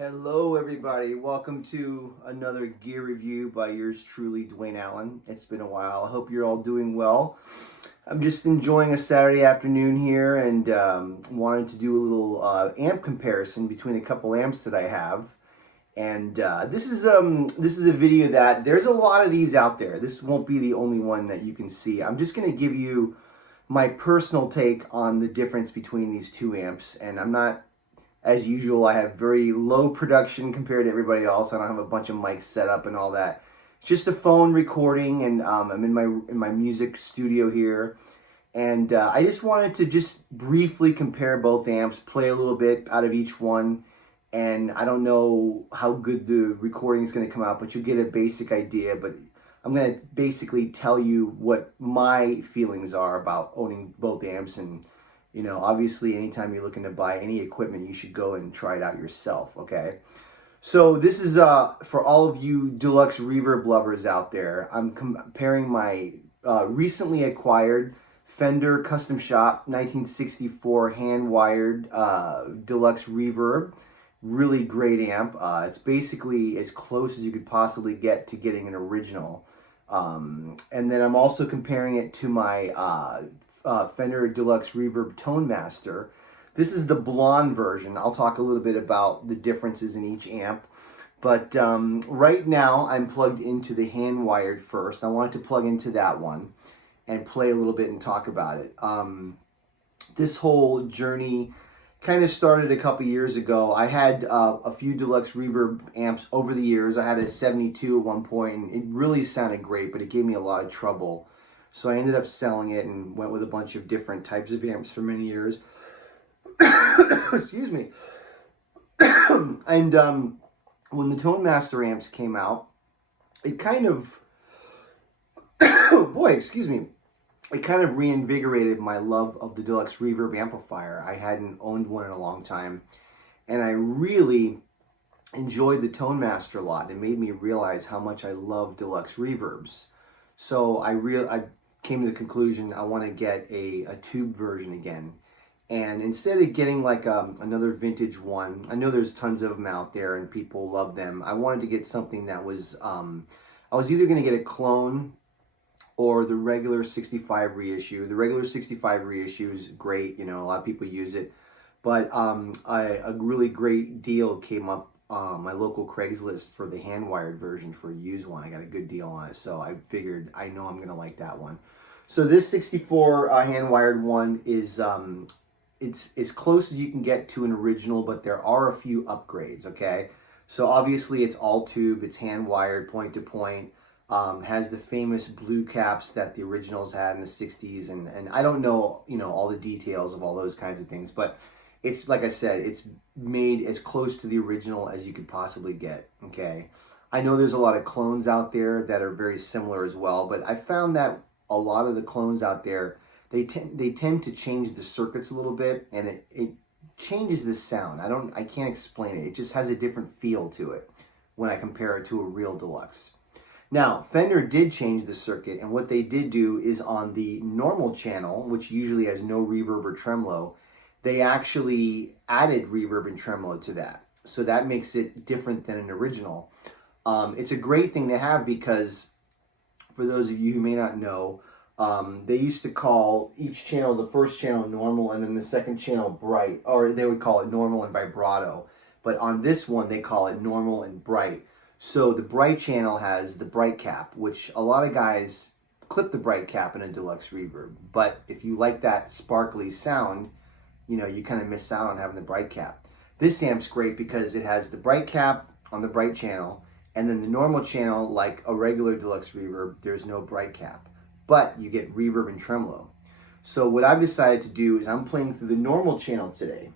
Hello everybody, welcome to another gear review by yours truly, Dwayne Allen. It's been a while. I hope you're all doing well. I'm just enjoying a Saturday afternoon here and wanted to do a little amp comparison between a couple amps that I have. And this is a video that there's a lot of these out there. This won't be the only one that you can see. I'm just going to give you my personal take on the difference between these two amps, and I'm not, as usual, I have very low production compared to everybody else. I don't have a bunch of mics set up and all that. It's just a phone recording, and I'm in my music studio here. And I just wanted to just briefly compare both amps, play a little bit out of each one. And I don't know how good the recording is going to come out, but you'll get a basic idea. But I'm going to basically tell you what my feelings are about owning both amps. And obviously, anytime you're looking to buy any equipment, you should go and try it out yourself, okay? So this is for all of you Deluxe Reverb lovers out there. I'm comparing my recently acquired Fender Custom Shop 1964 hand-wired Deluxe Reverb. Really great amp. It's basically as close as you could possibly get to getting an original. And then I'm also comparing it to my Fender Deluxe Reverb Tonemaster. This is the blonde version. I'll talk a little bit about the differences in each amp. But right now I'm plugged into the hand-wired first. I wanted to plug into that one and play a little bit and talk about it. This whole journey kind of started a couple years ago. I had a few Deluxe Reverb amps over the years. I had a 72 at one point, and it really sounded great, but it gave me a lot of trouble. So I ended up selling it and went with a bunch of different types of amps for many years. Excuse me. And when the Tonemaster amps came out, it kind of, boy, excuse me, it kind of reinvigorated my love of the Deluxe Reverb amplifier. I hadn't owned one in a long time, and I really enjoyed the Tonemaster a lot. It made me realize how much I love Deluxe Reverbs. So I came to the conclusion I want to get a tube version again. And instead of getting like another vintage one, I know there's tons of them out there and people love them. I wanted to get something that was, I was either going to get a clone or the regular 65 reissue. The regular 65 reissue is great, a lot of people use it. But a really great deal came up on my local Craigslist for the hand-wired version for a used one. I got a good deal on it, so I figured I know I'm going to like that one. So this 64 hand-wired one is, it's as close as you can get to an original, but there are a few upgrades, okay? So obviously it's all tube, it's hand-wired, point-to-point. Has the famous blue caps that the originals had in the 60s, and I don't know, all the details of all those kinds of things, but it's, like I said, it's made as close to the original as you could possibly get, okay? I know there's a lot of clones out there that are very similar as well, but I found that a lot of the clones out there, they tend to change the circuits a little bit, and it changes the sound. I can't explain it. It just has a different feel to it when I compare it to a real Deluxe. Now, Fender did change the circuit, and what they did do is on the normal channel, which usually has no reverb or tremolo, they actually added reverb and tremolo to that. So that makes it different than an original. It's a great thing to have because, for those of you who may not know, they used to call each channel, the first channel normal and then the second channel bright, or they would call it normal and vibrato. But on this one, they call it normal and bright. So the bright channel has the bright cap, which a lot of guys clip the bright cap in a Deluxe Reverb. But if you like that sparkly sound, you kind of miss out on having the bright cap. This amp's great because it has the bright cap on the bright channel, and then the normal channel, like a regular Deluxe Reverb, there's no bright cap. But you get reverb and tremolo. So what I've decided to do is I'm playing through the normal channel today.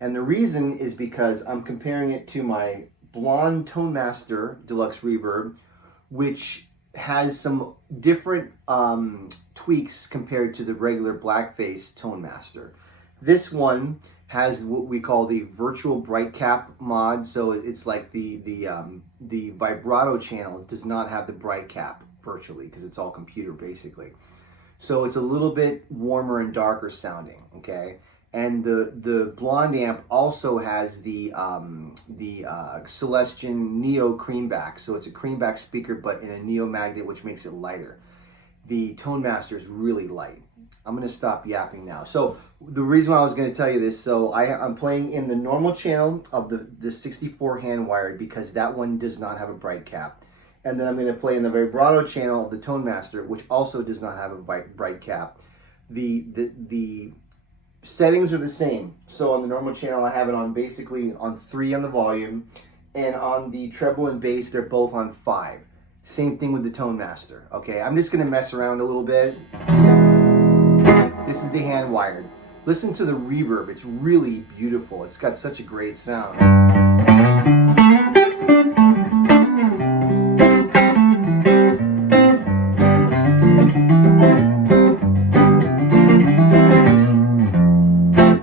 And the reason is because I'm comparing it to my blonde Tonemaster Deluxe Reverb, which has some different tweaks compared to the regular blackface Tonemaster. This one has what we call the virtual bright cap mod, so it's like the vibrato channel does not have the bright cap virtually because it's all computer basically. So it's a little bit warmer and darker sounding, okay? And the blonde amp also has the Celestion Neo Creamback. So it's a creamback speaker, but in a Neo magnet, which makes it lighter. The Tonemaster is really light. I'm going to stop yapping now. So the reason why I was going to tell you this, so I'm playing in the normal channel of the 64 hand wired, because that one does not have a bright cap. And then I'm going to play in the vibrato channel of the Tonemaster, which also does not have a bright cap. The settings are the same. So on the normal channel, I have it on basically on 3 on the volume, and on the treble and bass, they're both on 5. Same thing with the Tonemaster. Okay, I'm just gonna mess around a little bit. This is the hand wired. Listen to the reverb, it's really beautiful. It's got such a great sound.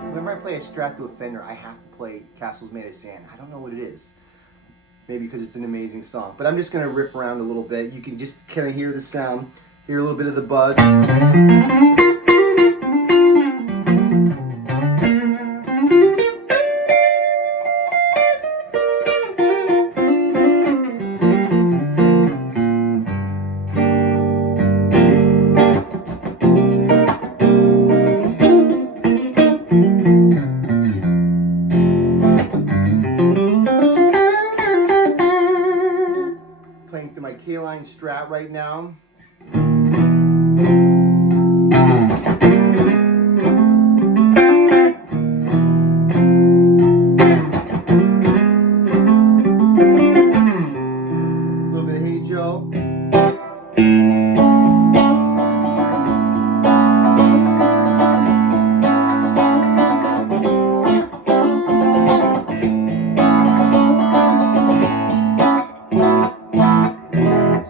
Whenever I play a Strat to a Fender, I have to play Castles Made of Sand. I don't know what it is. Maybe because it's an amazing song. But I'm just going to riff around a little bit. You can just kind of hear the sound, hear a little bit of the buzz. Playing through my K-line Strat right now. A little bit of Hey Joe.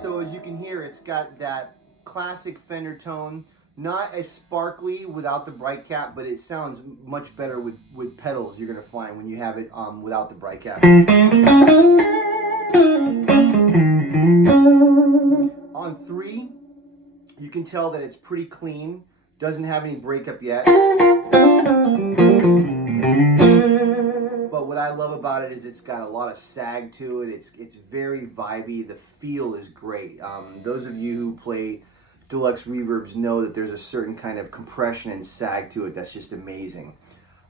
So as you can hear, it's got that classic Fender tone, not as sparkly without the bright cap, but it sounds much better with pedals, you're going to find, when you have it without the bright cap. On 3, you can tell that it's pretty clean, doesn't have any breakup yet. But what I love about it is it's got a lot of sag to it. It's very vibey. The feel is great. Those of you who play Deluxe reverbs know that there's a certain kind of compression and sag to it that's just amazing.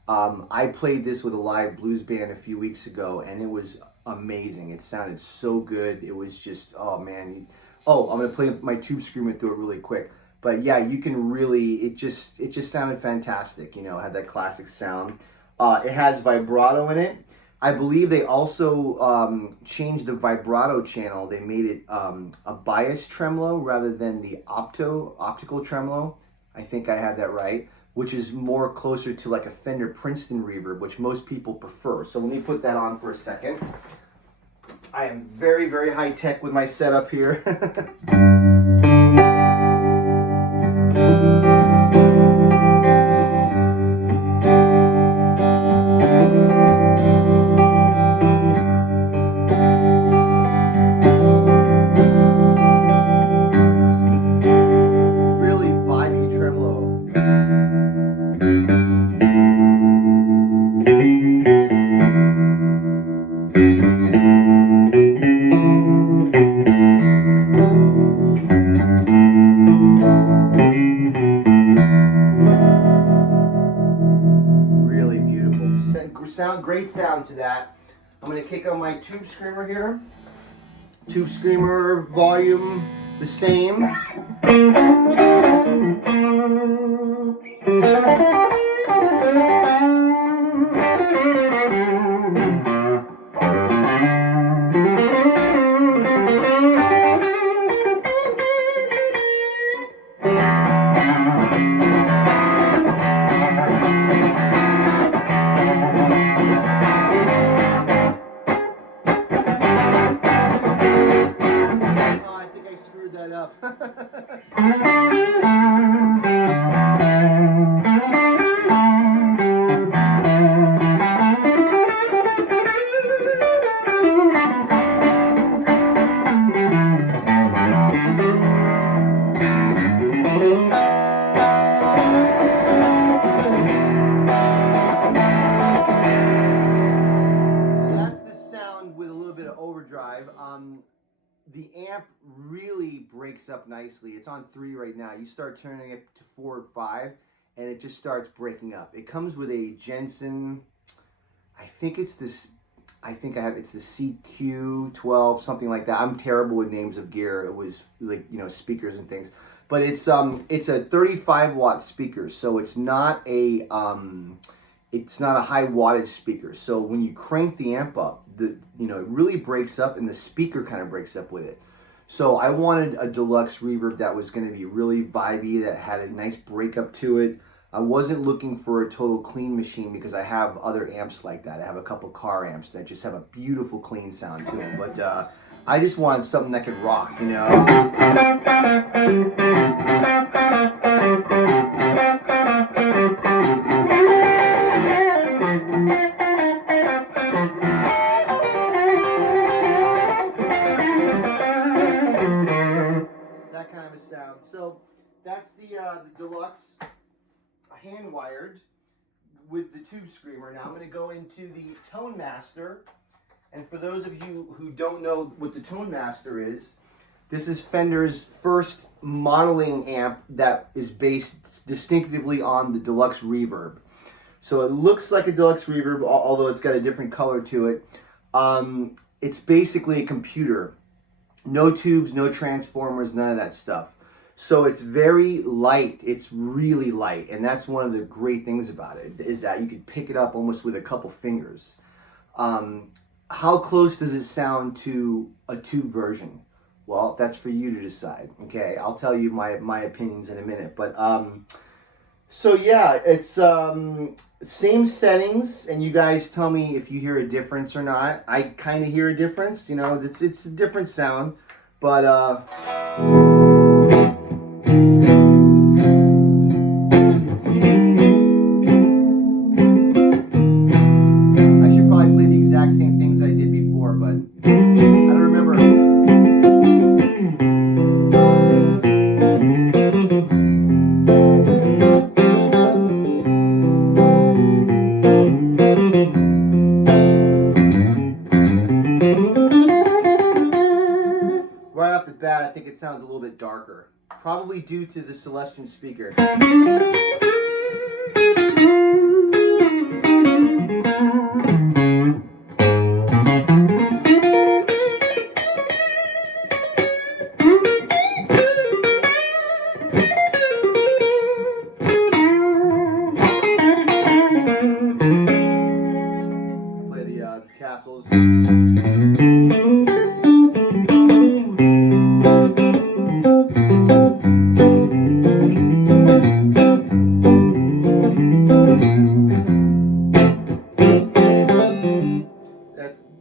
I played this with a live blues band a few weeks ago, and it was amazing. It sounded so good. It was just, oh man. Oh, I'm gonna play my tube screamer through it really quick. But yeah, you can really, it just sounded fantastic. You know, it had that classic sound. It has vibrato in it. I believe they also changed the vibrato channel. They made it a bias tremolo rather than the optical tremolo. I think I had that right, which is more closer to like a Fender Princeton reverb, which most people prefer. So let me put that on for a second. I am very, very high tech with my setup here. Great sound to that. I'm going to kick on my tube screamer here. Tube screamer volume the same. Up. drive. The amp really breaks up nicely. It's on 3 right now. You start turning it to 4 or 5, and it just starts breaking up. It comes with a Jensen, I think it's this, it's the CQ12, something like that. I'm terrible with names of gear. It was like, you know, speakers and things. But it's a 35 watt speaker, so it's not a high wattage speaker. So when you crank the amp up, it really breaks up, and the speaker kind of breaks up with it. So I wanted a Deluxe Reverb that was going to be really vibey, that had a nice breakup to it. I wasn't looking for a total clean machine because I have other amps like that. I have a couple car amps that just have a beautiful clean sound to them. But I just wanted something that could rock, you know? That kind of a sound. So that's the Deluxe hand wired with the tube screamer. Now I'm going to go into the Tonemaster. And for those of you who don't know what the Tonemaster is, this is Fender's first modeling amp that is based distinctively on the Deluxe Reverb. So it looks like a Deluxe Reverb, although it's got a different color to it. It's basically a computer. No tubes, no transformers, none of that stuff. So it's very light. It's really light. And that's one of the great things about it, is that you could pick it up almost with a couple fingers. How close does it sound to a tube version? Well, that's for you to decide. Okay, I'll tell you my opinions in a minute. But so yeah, it's same settings, and you guys tell me if you hear a difference or not. I kind of hear a difference. You know, it's a different sound, but I should probably play the exact same things I did before, but I don't remember. Right off the bat, I think it sounds a little bit darker. Probably due to the Celestion speaker. Play the castles.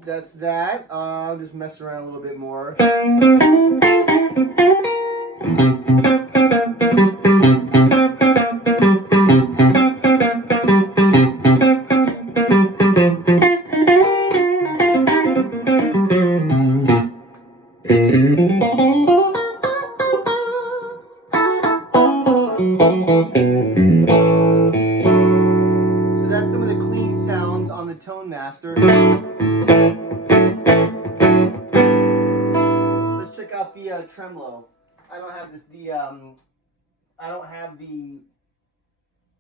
That's that. I'll just mess around a little bit more. So that's some of the clean sounds on the Tonemaster. Let's check out the tremolo. I don't have the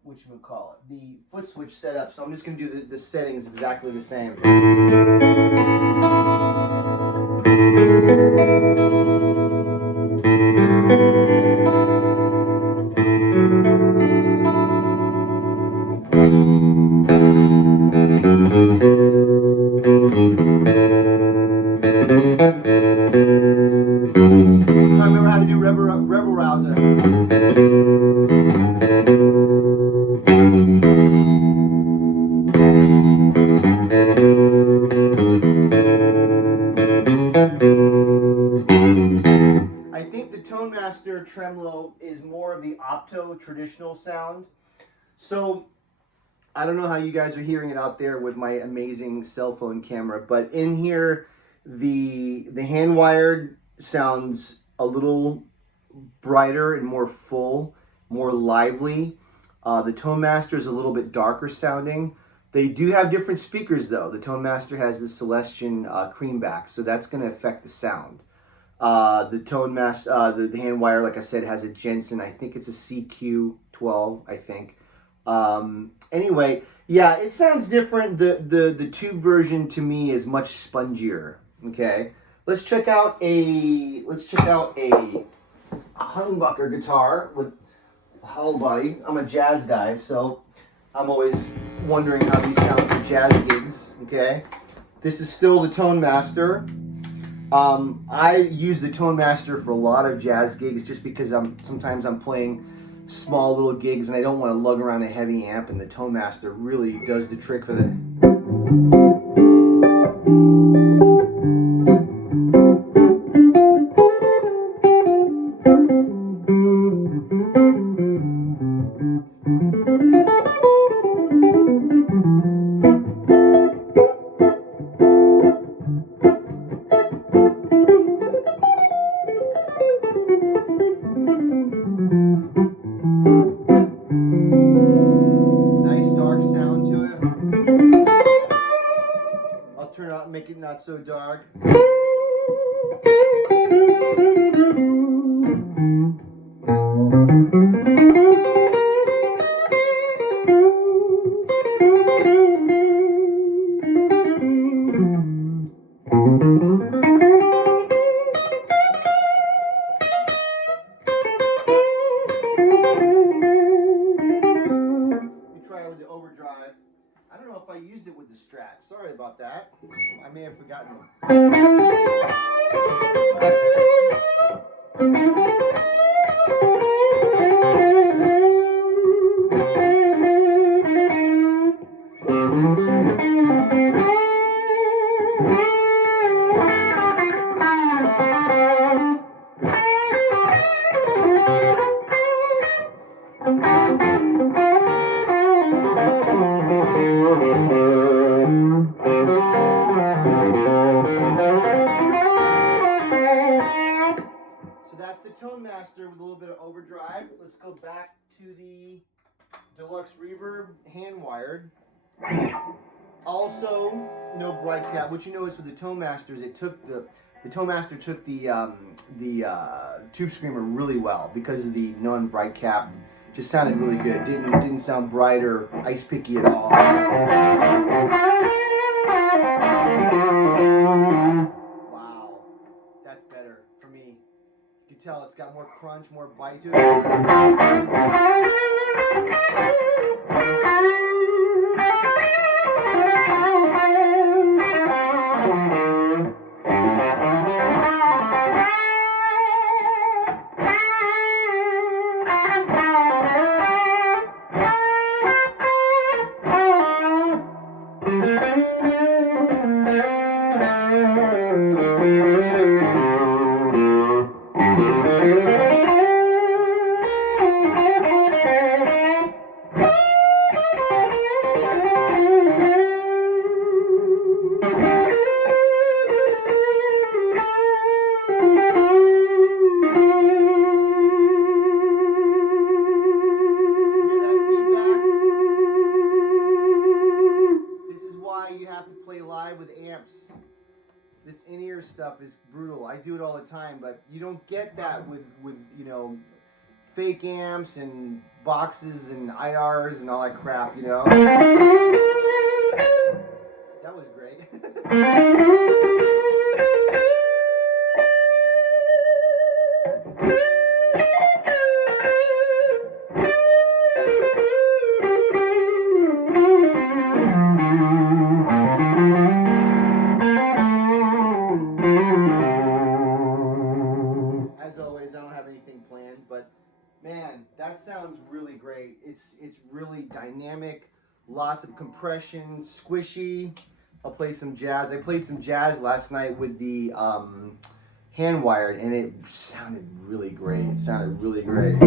whatchamacallit, the foot switch set up, so I'm just going to do the settings exactly the same. I'm trying to remember how to do Rebel Rouser. I think the Tonemaster tremolo is more of the opto traditional sound. So I don't know how you guys are hearing it out there with my amazing cell phone camera, but in here the hand wired sounds a little brighter and more full, more lively. The Tonemaster is a little bit darker sounding, They do have different speakers though. The Tonemaster has the Celestian creamback, so that's going to affect the sound. The Tonemaster, the hand wire, like I said, has a Jensen. I think it's a CQ12, I think. Anyway, yeah, it sounds different. The tube version to me is much spongier. Okay, let's check out a humbucker guitar with hollow body. I'm a jazz guy, so I'm always wondering how these sound for jazz gigs. Okay, this is still the Tonemaster. I use the Tonemaster for a lot of jazz gigs just because sometimes I'm playing small little gigs and I don't want to lug around a heavy amp, and the Tonemaster really does the trick for the. Nice dark sound to it. I'll turn it out and make it not so dark. Try it with the overdrive. I don't know if I used it with the Strat. Sorry about that. I may have forgotten them. That's the Tonemaster with a little bit of overdrive. Let's go back to the Deluxe Reverb, hand wired. Also, no bright cap. What you notice with the Tonemasters, the Tonemaster took the tube screamer really well because of the non-bright cap. Just sounded really good. Didn't sound bright or ice picky at all. Wow, that's better for me. You can tell it's got more crunch, more bite to it. You have to play live with amps. This in-ear stuff is brutal. I do it all the time, but you don't get that with you know, fake amps and boxes and IRs and all that crap, you know. That was great. But man, that sounds really great. It's really dynamic, lots of compression, squishy. I'll play some jazz. I played some jazz last night with the hand wired, and it sounded really great. It sounded really great.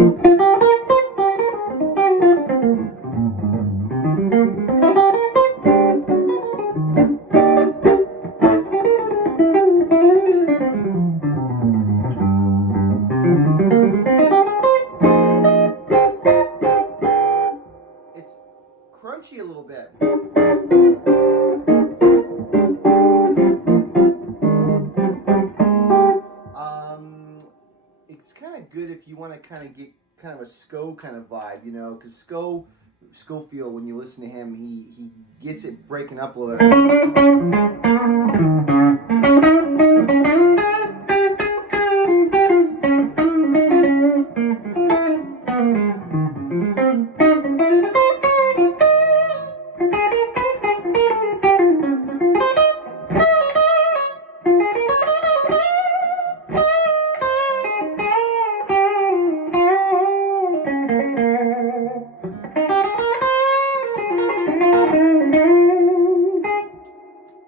Crunchy a little bit. you want to kind of get kind of a Sco kind of vibe, you know, because Schofield, when you listen to him, he gets it breaking up a little bit.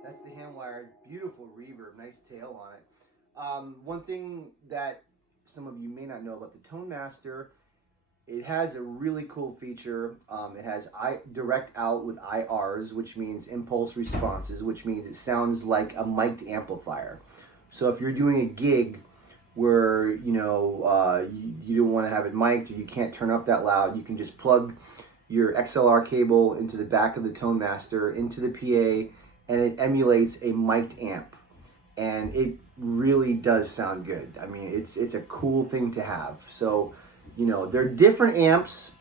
That's the hand-wired, beautiful reverb, nice tail on it. One thing that some of you may not know about the Tonemaster, it has a really cool feature. It has direct out with IRs, which means impulse responses, which means it sounds like a mic'd amplifier. So if you're doing a gig where you don't want to have it mic'd, or you can't turn up that loud, you can just plug your XLR cable into the back of the Tonemaster, into the PA, and it emulates a mic'd amp, and it really does sound good. I mean, it's a cool thing to have. So, you know, they're different amps.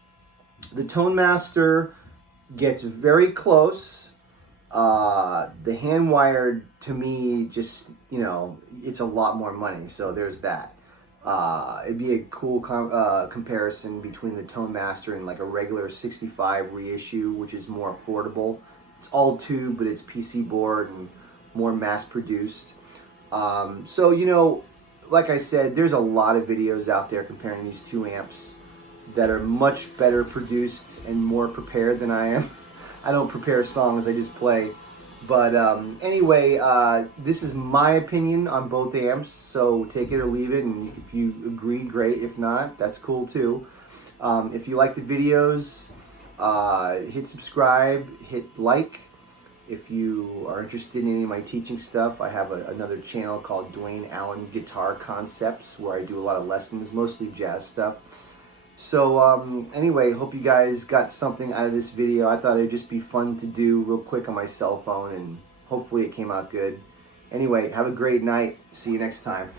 The Tonemaster gets very close. The hand wired, to me, just, you know, it's a lot more money. So there's that. It'd be a cool comparison between the Tonemaster and like a regular 65 reissue, which is more affordable. It's all tube, but it's PC board and more mass produced. So, you know, like I said, there's a lot of videos out there comparing these two amps that are much better produced and more prepared than I am. I don't prepare songs, I just play. But anyway, this is my opinion on both amps, so take it or leave it, and if you agree, great. If not, that's cool too. If you like the videos, hit subscribe, hit like. If you are interested in any of my teaching stuff, I have another channel called Dwayne Allen Guitar Concepts, where I do a lot of lessons, mostly jazz stuff. So anyway, hope you guys got something out of this video. I thought it'd just be fun to do real quick on my cell phone, and hopefully it came out good. Anyway, have a great night. See you next time.